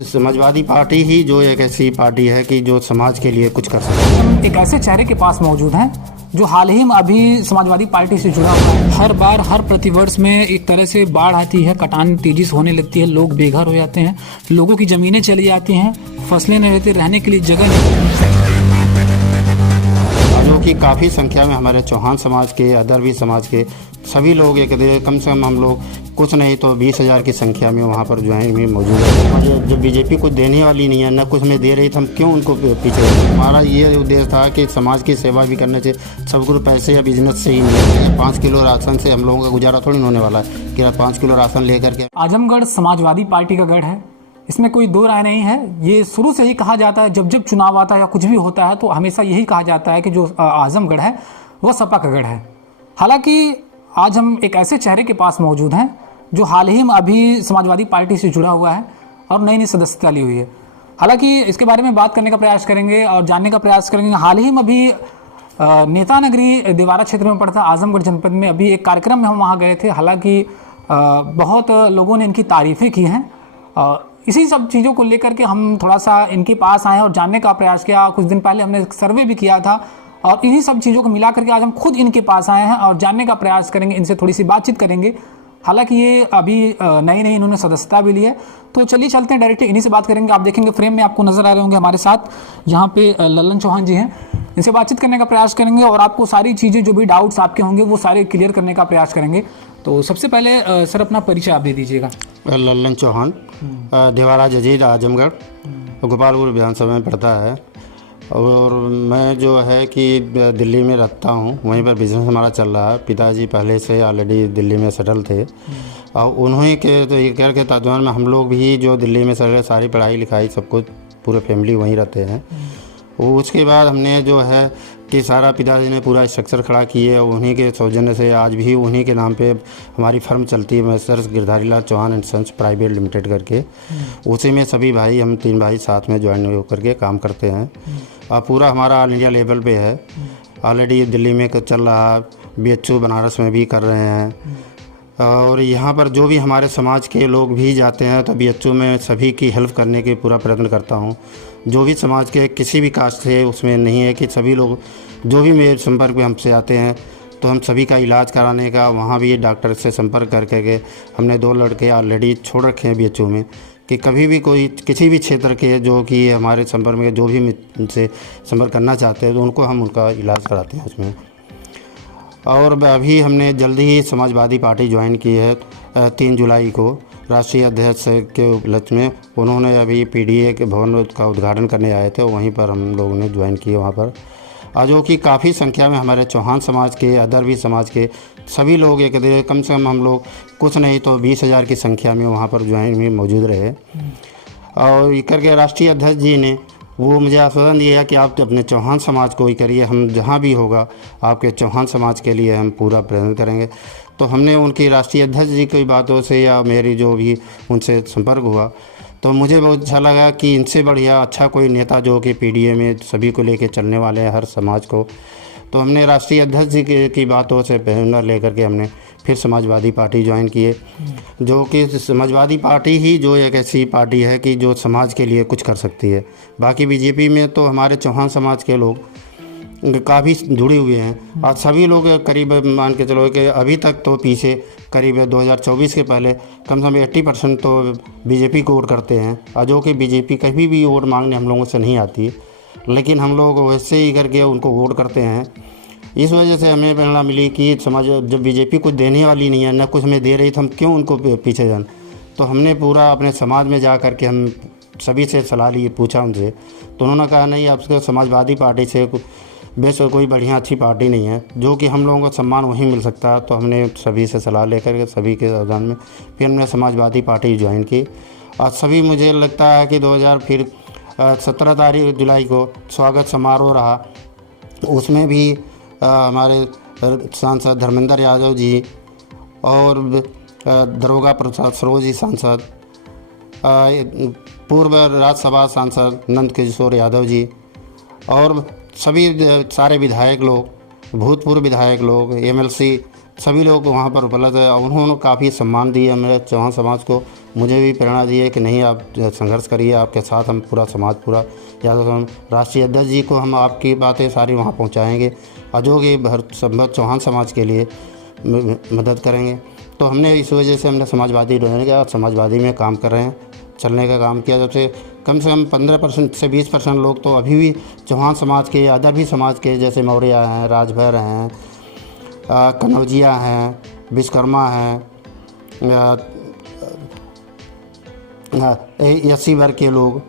Samajwadi party ही जो एक ऐसी पार्टी है कि जो समाज के लिए कुछ कर सकती है। हम एक ऐसे चेहरे के पास मौजूद हैं जो हाल ही में अभी समाजवादी पार्टी से जुड़ा हुआ है। हर बार हर प्रतिवर्ष में एक तरह से बाढ़ आती है, कटान तेजी से होने लगती है, लोग बेघर हो जाते हैं, लोगों की ज़मीनें चली जाती हैं, फसलें नहीं रहती, रहने के लिए जगह नहीं। जो कि काफ़ी संख्या में हमारे चौहान समाज के, अदरवी समाज के सभी लोग एक कम से कम हम लोग कुछ नहीं तो 20,000 की संख्या में वहाँ पर जो है में मौजूद है। जब बीजेपी कुछ देने वाली नहीं है, न कुछ हमें दे रही, तो हम क्यों उनको पीछे। हमारा ये उद्देश्य था कि समाज की सेवा भी करने से सबको पैसे या बिजनेस से ही नहीं। 5 किलो राशन से हम लोगों का गुजारा थोड़ी होने वाला है कि 5 किलो राशन लेकर के। आजमगढ़ समाजवादी पार्टी का गढ़ है, इसमें कोई दो राय नहीं है। ये शुरू से ही कहा जाता है, जब जब चुनाव आता है या कुछ भी होता है तो हमेशा यही कहा जाता है कि जो आजमगढ़ है वह सपा का गढ़ है। हालांकि आज हम एक ऐसे चेहरे के पास मौजूद हैं जो हाल ही में अभी समाजवादी पार्टी से जुड़ा हुआ है और नई नई सदस्यता ली हुई है। हालांकि इसके बारे में बात करने का प्रयास करेंगे और जानने का प्रयास करेंगे। हाल ही में अभी नेता नगरी देवारा क्षेत्र में पड़ता आजमगढ़ जनपद में अभी एक कार्यक्रम में हम वहाँ गए थे। हालांकि बहुत लोगों ने इनकी तारीफ़ें की हैं। इसी सब चीज़ों को लेकर के हम थोड़ा सा इनके पास आए और जानने का प्रयास किया। कुछ दिन पहले हमने सर्वे भी किया था और इन्हीं सब चीज़ों को मिला करके आज हम खुद इनके पास आए हैं और जानने का प्रयास करेंगे, इनसे थोड़ी सी बातचीत करेंगे। हालांकि ये अभी नई नई इन्होंने सदस्यता भी ली है, तो चलिए चलते हैं, डायरेक्ट इन्हीं से बात करेंगे। आप देखेंगे फ्रेम में आपको नजर आ रहे होंगे हमारे साथ यहाँ पे लल्लन चौहान जी हैं। इनसे बातचीत करने का प्रयास करेंगे और आपको सारी चीज़ें जो भी डाउट्स आपके होंगे वो सारे क्लियर करने का प्रयास करेंगे। तो सबसे पहले सर अपना परिचय आप दे दीजिएगा। लल्लन चौहान, देवारा जजीर, आजमगढ़, गोपालपुर विधानसभा में पड़ता है। और मैं जो है कि दिल्ली में रहता हूँ, वहीं पर बिज़नेस हमारा चल रहा है। पिताजी पहले से ऑलरेडी दिल्ली में सेटल थे और उन्हीं के तो ये के तर्जुमान में हम लोग भी जो दिल्ली में सेटल, सारी पढ़ाई लिखाई सब कुछ पूरे फैमिली वहीं रहते हैं। उसके बाद हमने जो है कि सारा पिताजी ने पूरा स्ट्रक्चर खड़ा किए और उन्हीं के सौजन्य से आज भी उन्हीं के नाम पे हमारी फर्म चलती है, messrs Girdhari Lal Chauhan and sons private limited करके। उसी में सभी भाई, हम 3 भाई साथ में ज्वाइन होकर के काम करते हैं और पूरा हमारा ऑल इंडिया लेवल पे है। ऑलरेडी दिल्ली में चल रहा है, BHU बनारस में भी कर रहे हैं। और यहाँ पर जो भी हमारे समाज के लोग भी जाते हैं तो BHU में सभी की हेल्प करने की पूरा प्रयत्न करता हूँ। जो भी समाज के किसी भी कास्ट से उसमें नहीं है कि सभी लोग जो भी मेरे संपर्क में हमसे आते हैं तो हम सभी का इलाज कराने का, वहाँ भी डॉक्टर से संपर्क करके हमने 2 लड़के ऑलरेडी छोड़ रखे हैं BHU में कि कभी भी कोई किसी भी क्षेत्र के जो कि हमारे संपर्क में जो भी उनसे संपर्क करना चाहते हैं तो उनको हम उनका इलाज कराते हैं उसमें। और अभी हमने जल्दी ही समाजवादी पार्टी ज्वाइन की है 3 जुलाई को, राष्ट्रीय अध्यक्ष के उपलक्ष्य में। उन्होंने अभी PDA के भवन का उद्घाटन करने आए थे, वहीं पर हम लोगों ने ज्वाइन किए वहाँ पर। जो कि काफ़ी संख्या में हमारे चौहान समाज के, अदरवी समाज के सभी लोग एक कम से कम हम लोग कुछ नहीं तो 20,000 की संख्या में वहाँ पर ज्वाइन में मौजूद रहे। और ये करके राष्ट्रीय अध्यक्ष जी ने वो मुझे आश्वासन दिया कि आप अपने चौहान समाज को ही करिए, हम जहाँ भी होगा आपके चौहान समाज के लिए हम पूरा प्रयत्न करेंगे। तो हमने उनकी राष्ट्रीय अध्यक्ष जी की बातों से या मेरी जो भी उनसे संपर्क हुआ तो मुझे बहुत अच्छा लगा कि इनसे बढ़िया अच्छा कोई नेता जो कि PDA में सभी को लेके चलने वाले हैं, हर समाज को। तो हमने राष्ट्रीय अध्यक्ष जी की बातों से प्रेरणा लेकर के हमने फिर समाजवादी पार्टी ज्वाइन किए। जो कि समाजवादी पार्टी ही जो एक ऐसी पार्टी है कि जो समाज के लिए कुछ कर सकती है। बाकी BJP में तो हमारे चौहान समाज के लोग काफ़ी जुड़े हुए हैं और सभी लोग करीब मान के चलो कि अभी तक तो पीछे करीब 2024 के पहले कम से कम 80% तो BJP को वोट करते हैं। और जो कि BJP कभी भी वोट मांगने हम लोगों से नहीं आती है, लेकिन हम लोग वैसे ही करके उनको वोट करते हैं। इस वजह से हमें प्रेरणा मिली कि समाज जब BJP कुछ देने वाली नहीं है, न कुछ हमें दे रही, तो हम क्यों उनको पीछे जान। तो हमने पूरा अपने समाज में जा कर के हम सभी से सलाह ली, पूछा उनसे, तो उन्होंने कहा नहीं, आपको समाजवादी पार्टी से बेस्ट कोई बढ़िया अच्छी पार्टी नहीं है जो कि हम लोगों को सम्मान वहीं मिल सकता है। तो हमने सभी से सलाह लेकर के सभी के अवधान में फिर हमने समाजवादी पार्टी ज्वाइन की। और सभी मुझे लगता है कि 17 जुलाई को स्वागत समारोह रहा, उसमें भी हमारे सांसद धर्मेंद्र यादव जी और दरोगा प्रसाद सरोज जी सांसद, पूर्व राज्यसभा सांसद नंद किशोर यादव जी और सभी सारे विधायक लोग, भूतपूर्व विधायक लोग, MLC सभी लोग वहाँ पर उपलब्ध है। और उन्होंने काफ़ी सम्मान दिया मेरे चौहान समाज को मुझे भी प्रेरणा दी है कि नहीं आप संघर्ष करिए, आपके साथ हम पूरा समाज पूरा, या तो हम राष्ट्रीय अध्यक्ष जी को हम आपकी बातें सारी वहाँ पहुँचाएँगे और जो कि हर संभव चौहान समाज के लिए मदद करेंगे। तो हमने इस वजह से हमने समाजवादी रहने का समाजवादी में काम कर रहे हैं, चलने का काम किया। जब से कम 15% से 20% लोग तो अभी भी चौहान समाज के या अदर भी समाज के, जैसे मौर्य हैं, राजभर हैं, कन्नौजिया हैं, विश्वकर्मा हैं, एससी वर्ग के लोग,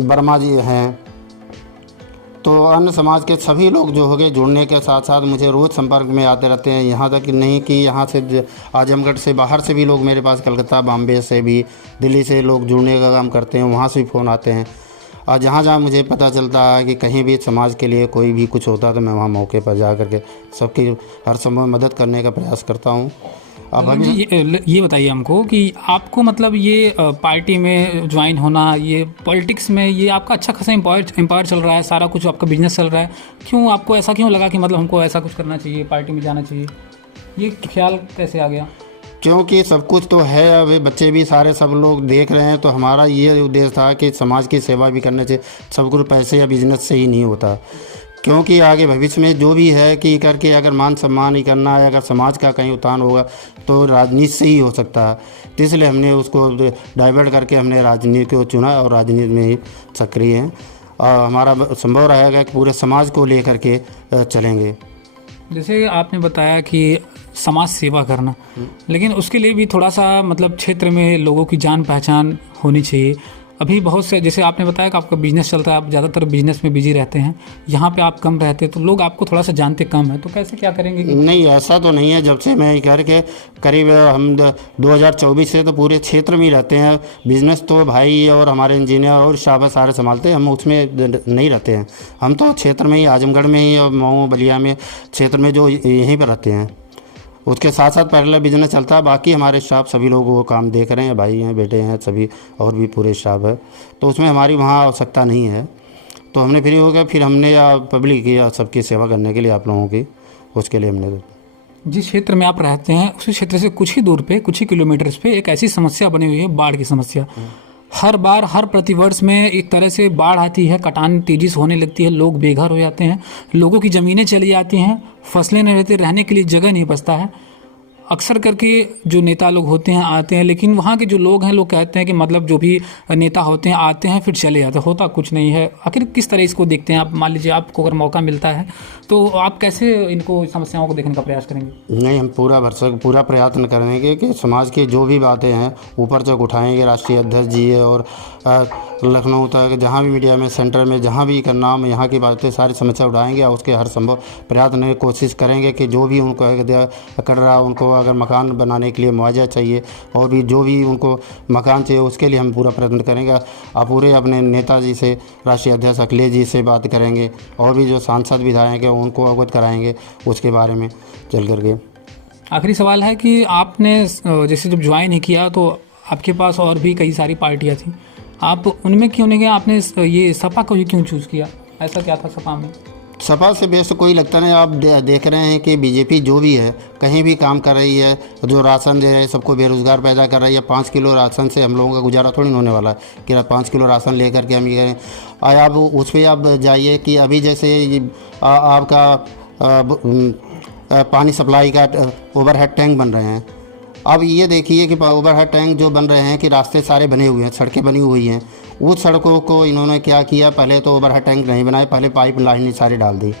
वर्मा जी हैं, तो अन्य समाज के सभी लोग जो हो गए जुड़ने के साथ साथ मुझे रोज़ संपर्क में आते रहते हैं। यहाँ तक नहीं कि यहाँ से आजमगढ़ से बाहर से भी लोग मेरे पास, कलकत्ता, बॉम्बे से भी, दिल्ली से लोग जुड़ने का काम करते हैं, वहाँ से भी फ़ोन आते हैं। और जहाँ जहाँ मुझे पता चलता है कि कहीं भी समाज के लिए कोई भी कुछ होता है तो मैं वहाँ मौके पर जा करके सबकी हर संभव मदद करने का प्रयास करता हूँ। अब जी, ये बताइए हमको कि आपको मतलब ये पार्टी में ज्वाइन होना, ये पॉलिटिक्स में ये आपका अच्छा खासा एम्पायर चल रहा है, सारा कुछ आपका बिजनेस चल रहा है, क्यों आपको ऐसा क्यों लगा कि मतलब हमको ऐसा कुछ करना चाहिए, पार्टी में जाना चाहिए, ये ख्याल कैसे आ गया? क्योंकि सब कुछ तो है, अभी बच्चे भी सारे सब लोग देख रहे हैं, तो हमारा ये उद्देश्य था कि समाज की सेवा भी करने चाहिए। सब कुछ पैसे या बिजनेस से ही नहीं होता, क्योंकि आगे भविष्य में जो भी है कि करके अगर मान सम्मान ही करना है, अगर समाज का कहीं उत्थान होगा तो राजनीति से ही हो सकता है। तो इसलिए हमने उसको डाइवर्ट करके हमने राजनीति को चुना और राजनीति में ही सक्रिय हैं। और हमारा संभव रहेगा कि पूरे समाज को लेकर के चलेंगे। जैसे आपने बताया कि समाज सेवा करना, लेकिन उसके लिए भी थोड़ा सा मतलब क्षेत्र में लोगों की जान पहचान होनी चाहिए। अभी बहुत से, जैसे आपने बताया कि आपका बिजनेस चलता है, आप ज़्यादातर बिजनेस में बिजी रहते हैं, यहाँ पे आप कम रहते हैं, तो लोग आपको थोड़ा सा जानते कम है, तो कैसे क्या करेंगे? नहीं, ऐसा तो नहीं है। जब से मैं करके करीब हम 2024 से तो पूरे क्षेत्र में ही रहते हैं। बिजनेस तो भाई और हमारे इंजीनियर और स्टाफ सारे संभालते हैं, हम उसमें नहीं रहते हैं। हम तो क्षेत्र में ही, आजमगढ़ में ही और मऊ बलिया में क्षेत्र में जो यहीं पर रहते हैं, उसके साथ साथ पैरेलल बिजनेस चलता है। बाकी हमारे स्टाफ सभी लोग वो काम देख रहे हैं, भाई हैं, बेटे हैं, सभी और भी पूरे स्टाफ है, तो उसमें हमारी वहाँ आवश्यकता नहीं है। तो हमने फ्री हो गया, फिर हमने या पब्लिक की या सबकी सेवा करने के लिए आप लोगों की, उसके लिए हमने। जिस क्षेत्र में आप रहते हैं उसी क्षेत्र से कुछ ही दूर पे, कुछ ही किलोमीटर्स पे एक ऐसी समस्या बनी हुई है, बाढ़ की समस्या। हर बार, हर प्रतिवर्ष में एक तरह से बाढ़ आती है, कटान तेजी से होने लगती है, लोग बेघर हो जाते हैं, लोगों की ज़मीनें चली जाती हैं, फसलें नहीं रहती, रहने के लिए जगह नहीं बचता है। अक्सर करके जो नेता लोग होते हैं आते हैं, लेकिन वहाँ के जो लोग हैं, लोग कहते हैं कि मतलब जो भी नेता होते हैं आते हैं फिर चले जाते हैं, होता कुछ नहीं है। आखिर किस तरह इसको देखते हैं आप? मान लीजिए आपको अगर मौका मिलता है तो आप कैसे इनको समस्याओं को देखने का प्रयास करेंगे? नहीं, हम पूरा प्रयत्न करेंगे कि समाज की जो भी बातें हैं ऊपर तक उठाएंगे। राष्ट्रीय अध्यक्ष जी और लखनऊ तक, जहाँ भी मीडिया में, सेंटर में, जहाँ भी करना, हम यहाँ की बातें सारी समस्या उठाएंगे और उसके हर संभव प्रयत्न कोशिश करेंगे कि जो भी उनको कर रहा, उनको अगर मकान बनाने के लिए मुआवजा चाहिए और भी जो भी उनको मकान चाहिए, उसके लिए हम पूरा प्रयत्न करेंगे। आप पूरे अपने नेताजी से, राष्ट्रीय अध्यक्ष अखिलेश जी से बात करेंगे और भी जो सांसद विधायक हैं उनको अवगत कराएंगे उसके बारे में चल करके। आखिरी सवाल है कि आपने जैसे जब ज्वाइन ही किया तो आपके पास और भी कई सारी पार्टियाँ थी, आप उनमें क्यों नहीं गए? आपने ये सपा को ही क्यों चूज़ किया? ऐसा क्या था सपा में? सपा से बेस्ट कोई लगता नहीं। आप देख रहे हैं कि बीजेपी जो भी है कहीं भी काम कर रही है, जो राशन दे रही है, सबको बेरोज़गार पैदा कर रही है। 5 किलो राशन से हम लोगों का गुजारा थोड़ी होने वाला है कि 5 किलो राशन ले करके हम ये करें। आप उस पर आप जाइए कि अभी जैसे आपका पानी सप्लाई का ओवरहेड टैंक बन रहे हैं। अब ये देखिए कि ओवरहेड टैंक जो बन रहे हैं कि रास्ते सारे बने हुए हैं, सड़कें बनी हुई हैं, उस सड़कों को इन्होंने क्या किया, पहले तो ओवरहेड टैंक नहीं बनाए, पहले पाइप लाइन सारी डाल दी,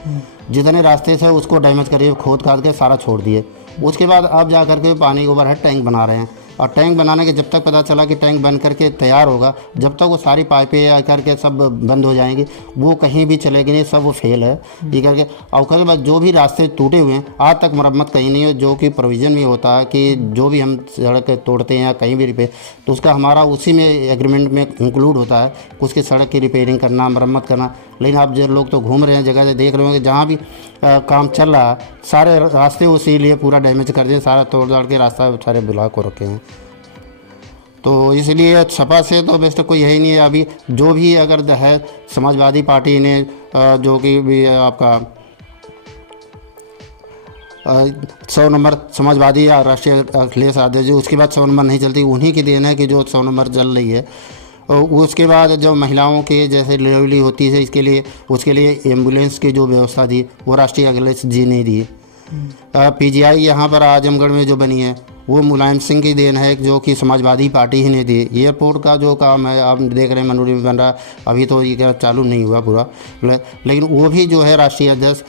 जितने रास्ते से उसको डैमेज करिए, खोद खाद के सारा छोड़ दिए। उसके बाद अब जा करके पानी ओवरहेड टैंक बना रहे हैं। और टैंक बनाने के जब तक पता चला कि टैंक बन करके तैयार होगा, जब तक वो सारी पाइपें आ करके सब बंद हो जाएंगी, वो कहीं भी चलेगी नहीं, सब वो फेल है ये करके। और उसके बाद जो भी रास्ते टूटे हुए हैं आज तक मरम्मत कहीं नहीं है, जो कि प्रोविज़न भी होता है कि जो भी हम सड़क तोड़ते हैं या कहीं भी रिपेयर, तो उसका हमारा उसी में एग्रीमेंट में इंक्लूड होता है उसकी सड़क की रिपेयरिंग करना, मरम्मत करना। लेकिन आप जो लोग तो घूम रहे हैं जगह से, देख रहे होंगे जहाँ भी काम चल रहा है सारे रास्ते उसी लिए पूरा डैमेज कर दिए, सारा तोड़ दाड़ के रास्ता सारे ब्लॉक हो रखे हैं। तो इसलिए सपा से तो बेस्ट कोई है ही नहीं है अभी। जो भी अगर है समाजवादी पार्टी ने जो कि भी आपका 100 नंबर समाजवादी या राष्ट्रीय अखिलेश यादव जो उसके बाद 100 नंबर नहीं चलती, उन्हीं की देन है कि जो 100 नंबर चल रही है। और उसके बाद जो महिलाओं के जैसे डिलीवरी होती है उसके लिए एम्बुलेंस की जो व्यवस्था दी वो राष्ट्रीय अखिलेश जी ने दी। PGI यहाँ पर आजमगढ़ में जो बनी है वो मुलायम सिंह की देन है जो कि समाजवादी पार्टी ही ने दी। एयरपोर्ट का जो काम है आप देख रहे हैं मनोरी में बन रहा, अभी तो ये क्या चालू नहीं हुआ पूरा, लेकिन वो भी जो है राष्ट्रीय अध्यक्ष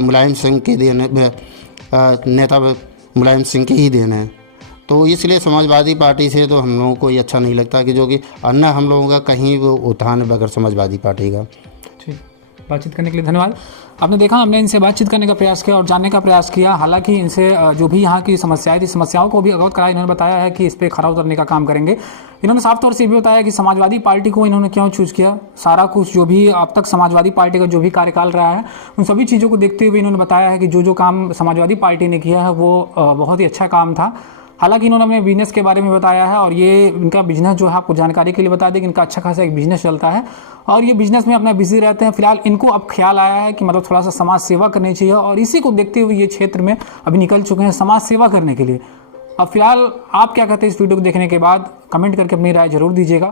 मुलायम सिंह की देन है, नेता मुलायम सिंह की ही देन है। तो इसलिए समाजवादी पार्टी से तो हम लोगों को ये अच्छा नहीं लगता कि जो कि अन्य हम लोगों का कहीं वो उत्थान बगैर समाजवादी पार्टी का। ठीक, बातचीत करने के लिए धन्यवाद। आपने देखा हमने इनसे बातचीत करने का प्रयास किया और जानने का प्रयास किया। हालांकि इनसे जो भी यहाँ की समस्याएं थी, समस्याओं को भी अवगत कराया। इन्होंने बताया है कि इस पर खरा उतरने का काम करेंगे। इन्होंने साफ तौर से भी बताया कि समाजवादी पार्टी को इन्होंने क्यों चूज किया। सारा कुछ जो भी अब तक समाजवादी पार्टी का जो भी कार्यकाल रहा है उन सभी चीज़ों को देखते हुए इन्होंने बताया है कि जो काम समाजवादी पार्टी ने किया है वो बहुत ही अच्छा काम था। हालांकि इन्होंने हमें बिजनेस के बारे में बताया है और ये इनका बिजनेस जो है आपको जानकारी के लिए बता दें कि इनका अच्छा खासा एक बिजनेस चलता है और ये बिजनेस में अपना बिजी रहते हैं। फिलहाल इनको अब ख्याल आया है कि मतलब थोड़ा सा समाज सेवा करनी चाहिए और इसी को देखते हुए ये क्षेत्र में अभी निकल चुके हैं समाज सेवा करने के लिए। अब फिलहाल आप क्या कहते हैं इस वीडियो को देखने के बाद? कमेंट करके अपनी राय जरूर दीजिएगा।